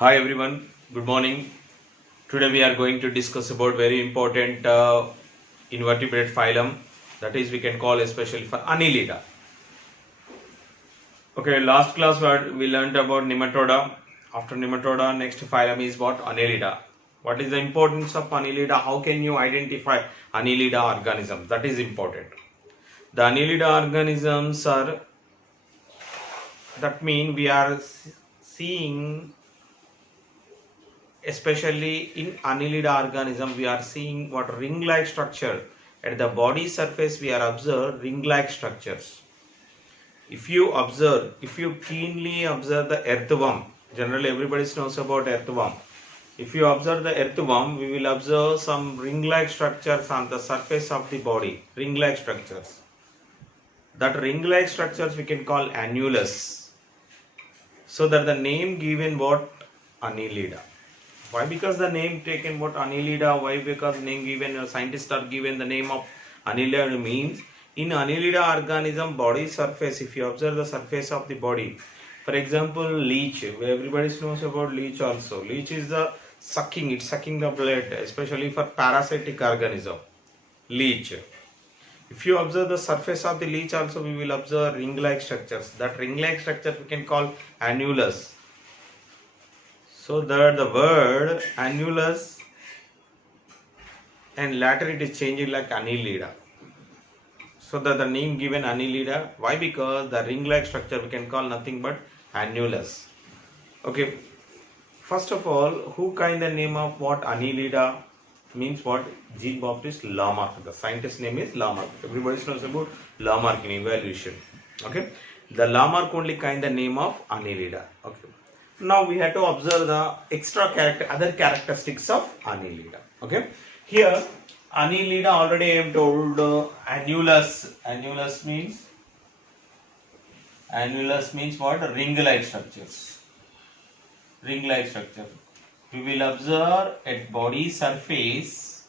Hi everyone, good morning. Today we are going to discuss about very important invertebrate phylum, that is we can call especially for Annelida. Okay, last class we learned about Nematoda. After Nematoda, next phylum is what? Annelida. What is the importance of Annelida? How can you identify Annelida organisms? That is important. The Annelida organisms are, that mean we are seeing, especially in Annelida organism, we are seeing what ring-like structure at the body surface. We are observe ring-like structures. If you keenly observe the earthworm, generally everybody knows about earthworm. If you observe the earthworm, we will observe some ring-like structures on the surface of the body. Ring-like structures. That ring-like structures we can call annulus. So that the name given what? Annelida. Why? Because the name taken what? Annelida. Why? Because name given, scientists are given the name of Annelida means in Annelida organism body surface, if you observe the surface of the body, for example leech, everybody knows about leech also. Leech is the sucking, it's sucking the blood, especially for parasitic organism. Leech. If you observe the surface of the leech also, we will observe ring-like structures. That ring-like structure we can call annulus. So that the word annulus and later it is changing like Annelida. So that the name given Annelida. Why? Because the ring-like structure we can call nothing but annulus. Okay. First of all, who kind the name of what Annelida means what? Jean-Baptiste Lamarck. The scientist name is Lamarck. Everybody knows about Lamarck in evaluation. Okay. The Lamarck only kind the name of Annelida. Okay. Now we have to observe the other characteristics of Annelida. Okay. Here Annelida already I am told annulus. Annulus means what? Ring-like structures. Ring-like structure. We will observe at body surface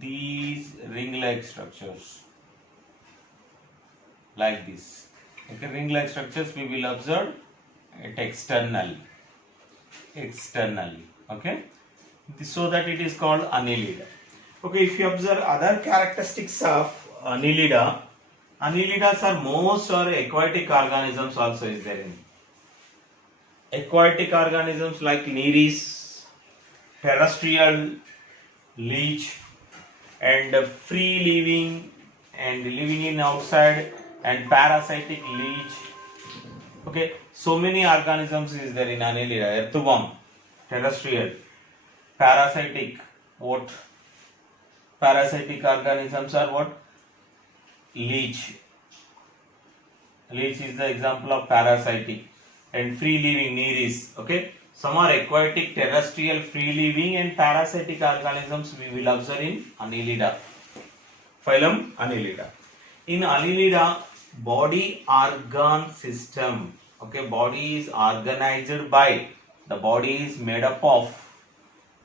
these ring-like structures like this. Okay, ring-like structures we will observe at externally. Okay, so that it is called Annelida. Okay, if you observe other characteristics of Annelida, Annelidas are most or aquatic organisms also is there in. Aquatic organisms like Nereis, terrestrial leech, and free living and living in outside and parasitic leech. Okay, so many organisms is there in Annelida. Earthworm, terrestrial, parasitic. What? Parasitic organisms are what? Leech. Leech is the example of parasitic. And free living Nereis. Okay, some are aquatic, terrestrial, free living and parasitic organisms we will observe in Annelida. Phylum Annelida. In Annelida, body organ system. Okay, body is organized by, the body is made up of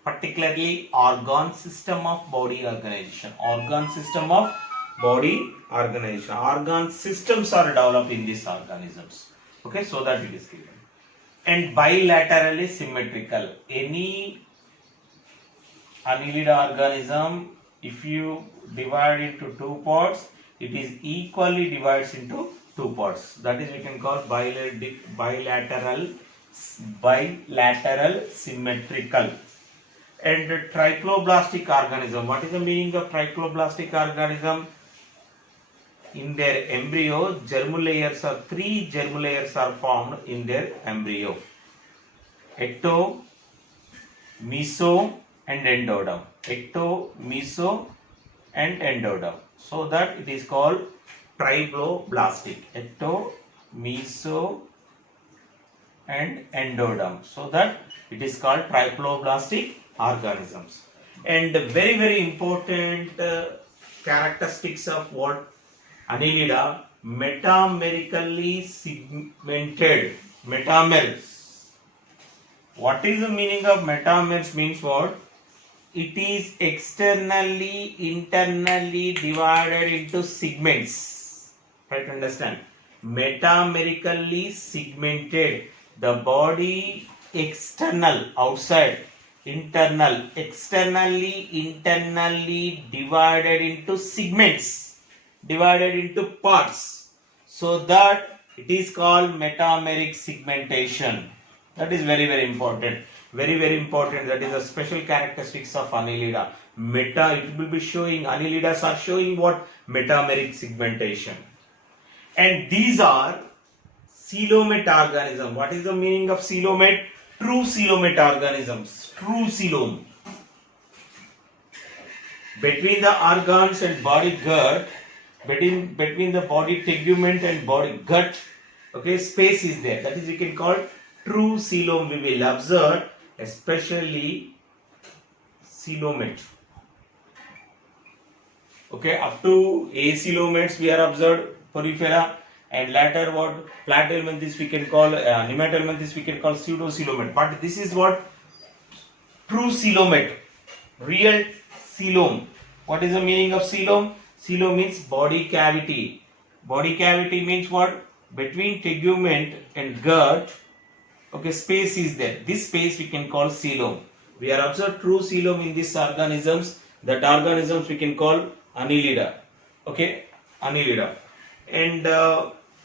particularly organ system of body organization. Organ system of body organization. Organ systems are developed in these organisms. Okay, so that it is given. And bilaterally symmetrical. Any Annelida organism, if you divide into two parts, it is equally divides into two parts. That is we can call bilateral symmetrical. And triploblastic organism. What is the meaning of triploblastic organism? In their embryo, three germ layers are formed in their embryo. Ecto, meso and endoderm. Ecto, meso and endoderm. So that it is called triploblastic. Ecto, meso and endoderm. So that it is called triploblastic organisms. And very, very important characteristics of what? Annelida, metamerically segmented. Metamers. What is the meaning of metamers? Means what? It is externally, internally divided into segments. Try to understand. Metamerically segmented. The body external, outside, internal, externally, internally divided into segments, divided into parts, so that it is called metameric segmentation. That is very, very important. Very, very important. That is a special characteristics of Annelida. It will be showing, Annelidas are showing what? Metameric segmentation. And these are coelomate organism. What is the meaning of coelomate? True coelomate organisms. True coelom. Between the organs and body gut, between the body tegument and body gut, okay, space is there. That is we can call true coelom. We will observe especially coelomate. Okay, up to acoelomates we are observed porifera, and later what platyhelminthes we can call nematohelminthes we can call pseudocoelomate. But this is what true coelomate, real coelom. What is the meaning of coelom? Coelom means body cavity. Body cavity means what? Between tegument and gut, okay, space is there. This space we can call coelom. We are observed true coelom in these organisms. That organisms we can call Annelida. Okay, Annelida. And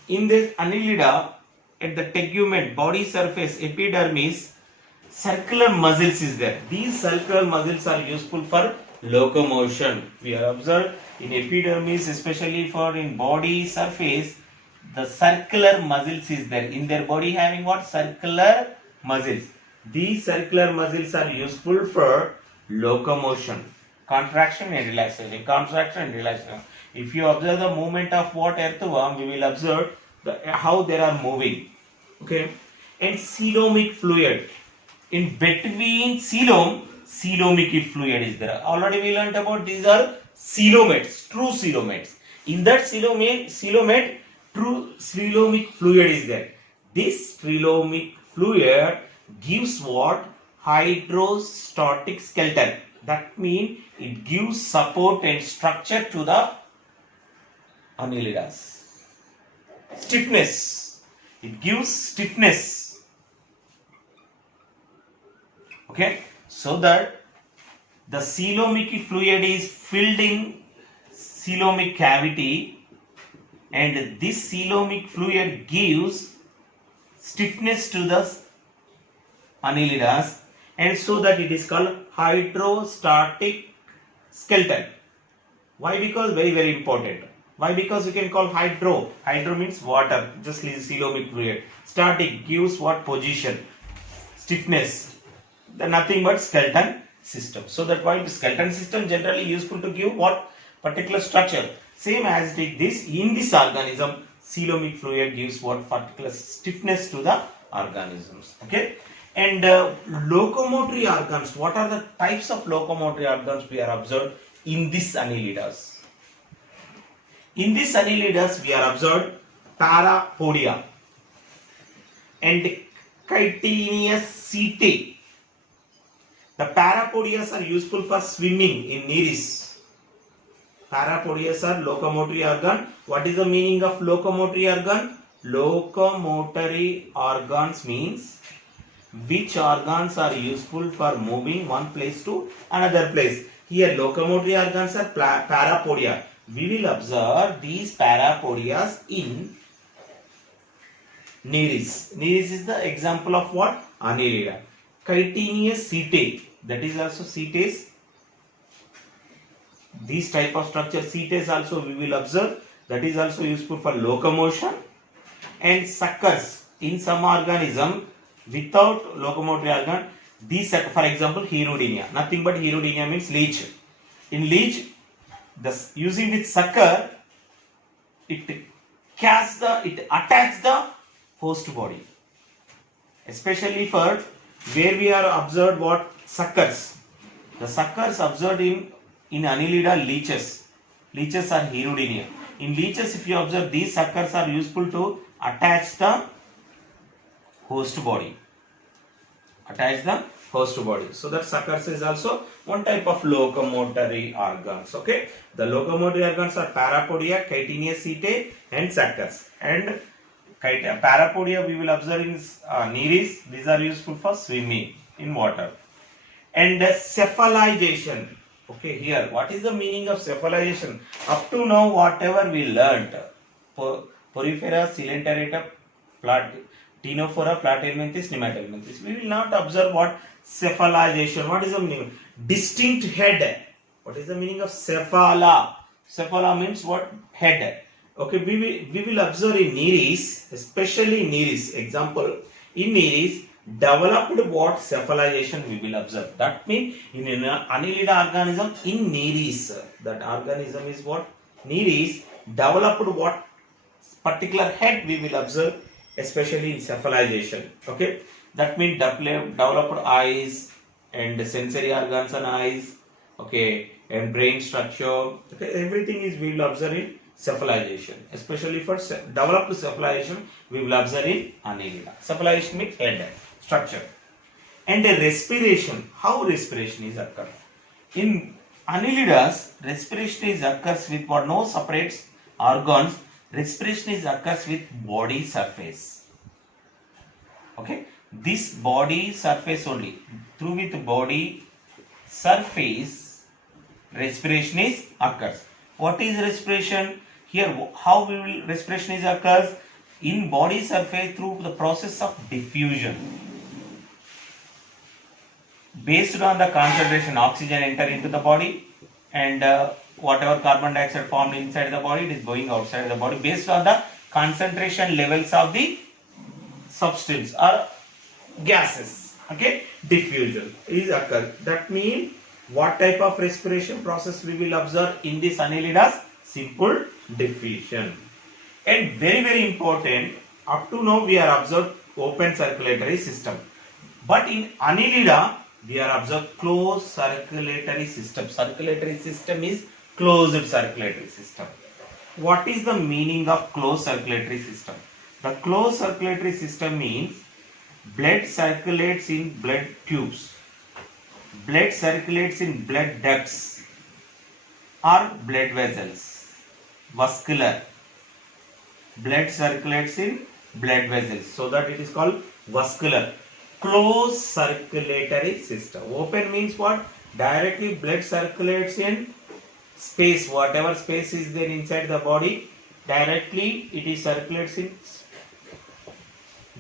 in this Annelida, at the tegument, body surface, epidermis, circular muscles is there. These circular muscles are useful for locomotion. We are observed in epidermis, especially for in body surface, the circular muscles is there. In their body having what? Circular muscles. These circular muscles are useful for locomotion. Contraction and relaxation. Contraction and relaxation. If you observe the movement of what earthworm, we will observe how they are moving. Okay. And coelomic fluid. In between coelom, coelomic fluid is there. Already we learnt about these are coelomates, true coelomates. In that coelomate, true coelomic fluid is there. This coelomic fluid gives what? Hydrostatic skeleton. That means it gives support and structure to the Annelidas. Stiffness. It gives stiffness. Okay. So that the coelomic fluid is filled in coelomic cavity, and this coelomic fluid gives stiffness to the Annelidas, and so that it is called hydrostatic skeleton. Why? Because very, very important. Why? Because you can call hydro. Hydro means water, just coelomic fluid. Static gives what? Position, stiffness. Then nothing but skeleton system. So that why the skeleton system generally useful to give what? Particular structure. Same as this in this organism, coelomic fluid gives what? Particular stiffness to the organisms. Okay. And locomotory organs. What are the types of locomotory organs we are observed in this Annelidas? In this Annelidas we are observed parapodia and chitinous setae. The parapodias are useful for swimming in Nereis. Parapodias are locomotory organ. What is the meaning of locomotory organ? Locomotory organs means which organs are useful for moving one place to another place. Here locomotory organs are parapodia. We will observe these parapodias in Nereis. Nereis is the example of what? Annelida. Chitinous setae, that is also setaes. These type of structure setaes also we will observe. That is also useful for locomotion. And suckers in some organism without locomotory organ. These, for example, Hirudinea. Nothing but Hirudinea means leech. In leech, using with sucker, it attacks the host body. Especially for where we are observed what? Suckers. The suckers observed in Annelida leeches. Leeches are Hirudinea. In leeches, if you observe, these suckers are useful to attach the host body. Attach the host body. So that suckers is also one type of locomotory organs. Okay. The locomotory organs are parapodia, chitinous setae and suckers. And Parapodia we will observe in Nereis. These are useful for swimming in water. And cephalization. Okay, here what is the meaning of cephalization? Up to now, whatever we learnt, Porifera, Coelenterata, Ctenophora, Platyhelminthes, Nemathelminthes. We will not observe what cephalization. What is the meaning? Distinct head. What is the meaning of cephala? Cephala means what? Head. Okay, we will observe in Nereis, especially in Nereis. Example, in Nereis, developed what cephalization we will observe. That means in an Annelida organism in Nereis, that organism is what? Nereis, developed what particular head we will observe, especially in cephalization. Okay, that means developed eyes and sensory organs and eyes. Okay, and brain structure. Okay, everything is we will observe in cephalization, especially for developed cephalization we will observe in Annelida. Cephalization means head structure. And the respiration, how respiration is occurred? In Annelidas, respiration is occurs with what? No separates organs. Respiration is occurs with body surface. Okay, this body surface only. Through with body surface, respiration is occurs. What is respiration? Here, how we will respiration is occurs in body surface through the process of diffusion. Based on the concentration, oxygen enter into the body, and whatever carbon dioxide formed inside the body, it is going outside the body based on the concentration levels of the substance or gases. Okay, diffusion is occur. That means what type of respiration process we will observe in this Annelidas? Simple diffusion. And very important, up to now we are observed open circulatory system, but in Annelida we are observed closed circulatory system. Circulatory system is closed circulatory system. What is the meaning of closed circulatory system? The closed circulatory system means blood circulates in blood tubes, blood circulates in blood ducts or blood vessels, vascular. Blood circulates in blood vessels, so that it is called vascular. Closed circulatory system. Open means what? Directly blood circulates in space, whatever space is there inside the body, directly it is circulates in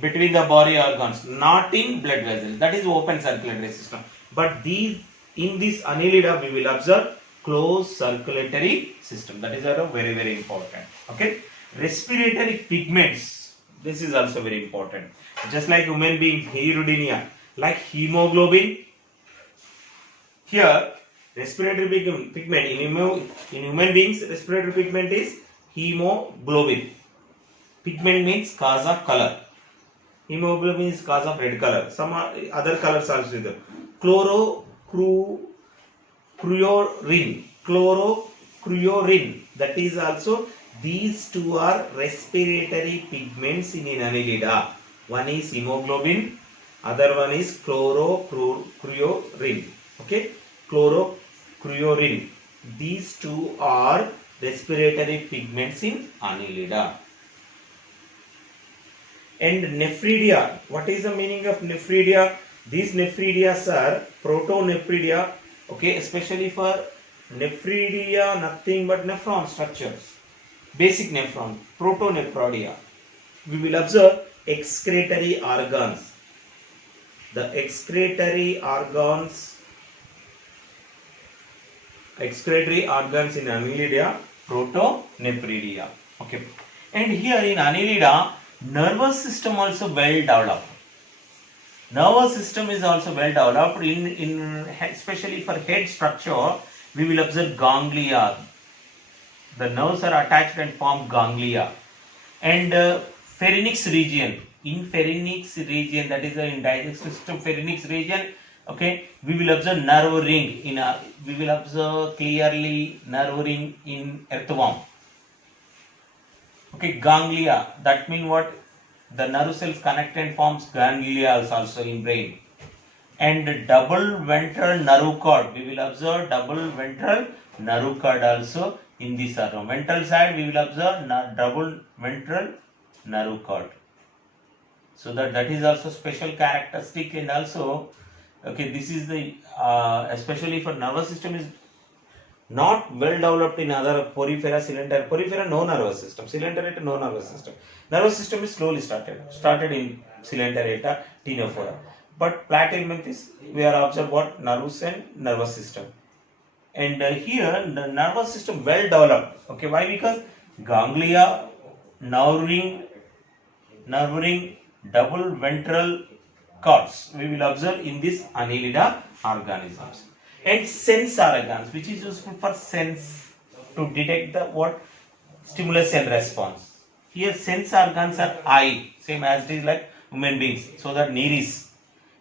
between the body organs, not in blood vessels. That is open circulatory system. But these in this Annelida we will observe closed circulatory system. That is very important. Okay, respiratory pigments. This is also very important. Just like human beings, hyaluronia, like hemoglobin. Here, respiratory pigment in human beings, respiratory pigment is hemoglobin. Pigment means cause of color. Hemoglobin is cause of red color. Some other colors also there. Chlorocruorin. That is also, these two are respiratory pigments in Annelida. One is hemoglobin, other one is chlorocruorin. Okay, chlorocruorin. These two are respiratory pigments in Annelida. And nephridia. What is the meaning of nephridia? These nephridia are protonephridia. Okay, especially for nephridia, nothing but nephron structures. Basic nephron, protonephridia. We will observe excretory organs. The excretory organs in Annelida, protonephridia. Okay, and here in Annelida, nervous system also well developed. Nervous system is also well developed in especially for head structure. We will observe ganglia. The nerves are attached and form ganglia. And pharynx region. In pharynx region, that is in digestive system, pharynx region. Okay, we will observe nerve ring we will observe clearly nerve ring in earthworm. Okay, ganglia, that means what? The nerve cells connect and forms ganglia also in brain. And double ventral nerve cord, we will observe double ventral nerve cord also in this arm. Ventral side we will observe double ventral nerve cord. So that is also special characteristic, and also okay, this is the especially for nervous system is not well developed in other porifera, cylindra. Porifera no nervous system, cylindra no nervous system. Nervous system is slowly started in cylindra, ctenophora. But platyhelminthes we are observed what nerves and nervous system. And here the nervous system well developed. Okay, why? Because ganglia, nerve ring, double ventral cords we will observe in this Annelida organisms. And sense organs, which is useful for sense, to detect the what stimulus and response. Here sense organs are eye, same as it is like human beings. So that nereis,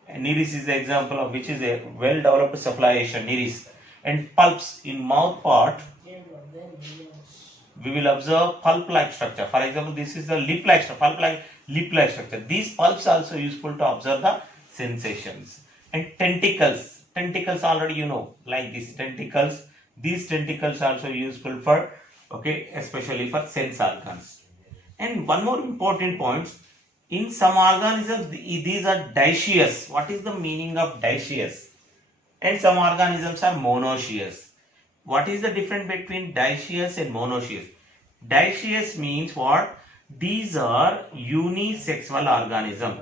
and nereis is the example of which is a well developed cephalation, nereis. And pulps in mouth part, we will observe pulp-like structure. For example, this is the lip-like structure, pulp-like lip-like structure. These pulps also useful to observe the sensations. And tentacles already you know, like these tentacles. These tentacles also useful for, okay, especially for sense organs. And one more important point, in some organisms these are dioecious. What is the meaning of dioecious? And some organisms are monoecious. What is the difference between dioecious and monoecious? Dioecious means what? These are unisexual organism.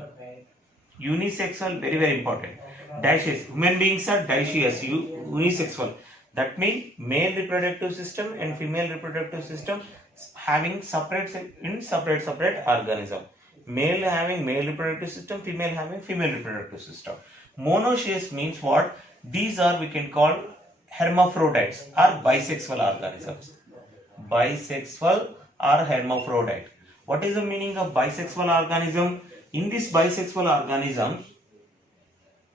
Unisexual, very very important. Dioecious, human beings are dioecious, unisexual. That means male reproductive system and female reproductive system having separate organism. Male having male reproductive system, female having female reproductive system. Monoecious means what? These are we can call hermaphrodites or bisexual organisms. Bisexual or hermaphrodite. What is the meaning of bisexual organism? In this bisexual organism,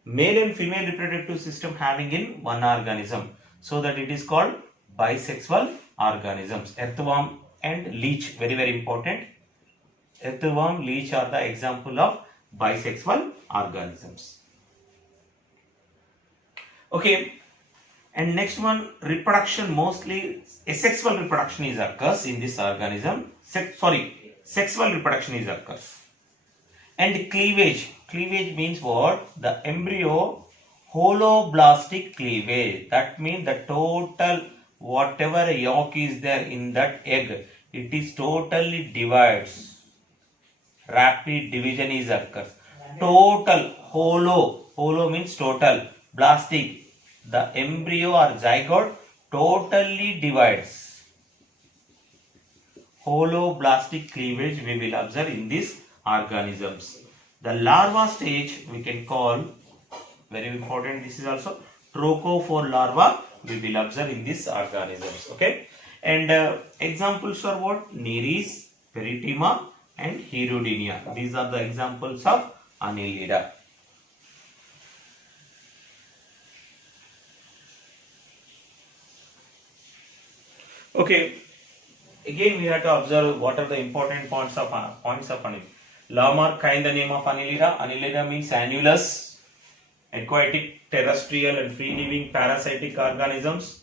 male and female reproductive system having in one organism. So that it is called bisexual organisms. Earthworm and leech, very very important. Earthworm, leech are the example of bisexual organisms. Okay, and next one, reproduction, mostly asexual reproduction is occurs in this organism. Sexual reproduction is occurs. And cleavage means what? The embryo holoblastic cleavage. That means the total whatever yolk is there in that egg, it is totally divides. Rapid division is occurs. Total holo means total. Blastic, the embryo or zygote totally divides. Holoblastic cleavage we will observe in these organisms. The larva stage we can call, very important, this is also trochophore larva we will observe in these organisms. Okay, and examples are what? Nereis, Peritema and Hirudinea. These are the examples of Annelida. Okay, again we have to observe what are the important points of Annelida. Lamarck coined the name of Annelida. Annelida means annulus, aquatic, terrestrial and free-living parasitic organisms.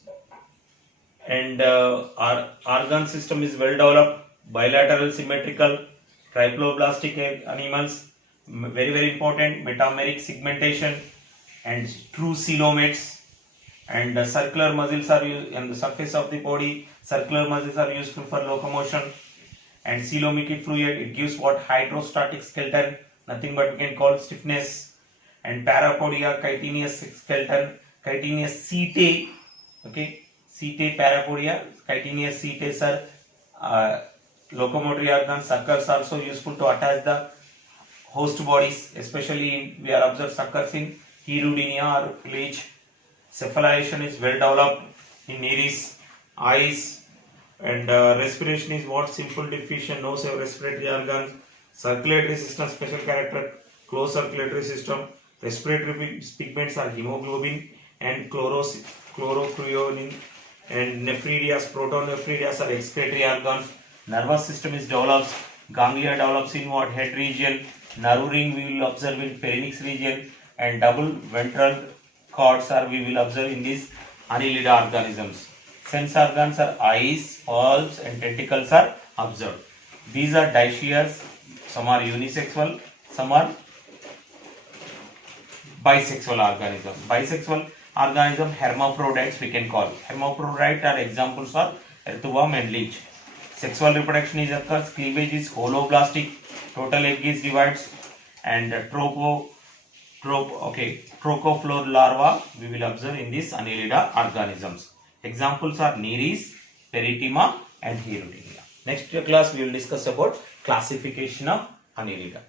And our organ system is well developed, bilateral, symmetrical, triploblastic animals. Very very important, metameric segmentation and true coelomates. And circular muscles are used on the surface of the body. Circular muscles are useful for locomotion. And coelomic fluid, it gives what? Hydrostatic skeleton, nothing but we can call stiffness. And parapodia, chitinous skeleton, chitinous setae. Okay, setae, parapodia, chitinous setae are locomotory organs. Suckers also useful to attach the host bodies, especially we are observed suckers in Hirudinea or leech. Cephalation is well developed in Nereis, eyes, and respiration is what? Simple diffusion, no respiratory organs. Circulatory system, special character, closed circulatory system. Respiratory pigments are hemoglobin and chlorocreolin, and nephridias, protonephridias are excretory organs. Nervous system is develops, ganglia develops in what? Head region. Nerve ring we will observe in pharynx region, and double ventral cords are we will observe in these Annelida organisms. Sense organs are eyes, palps and tentacles are observed. These are dioecious, Some are unisexual, some are bisexual organism. Bisexual organism, hermaphrodites we can call. Hermaphrodite are examples are earthworm and leech. Sexual reproduction is occurs, cleavage is holoblastic, total egg is divides, and trochoflor larva we will observe in these Annelida organisms. Examples are Nereis, Peritima and Hirutinia. Next class we will discuss about classification of Annelida.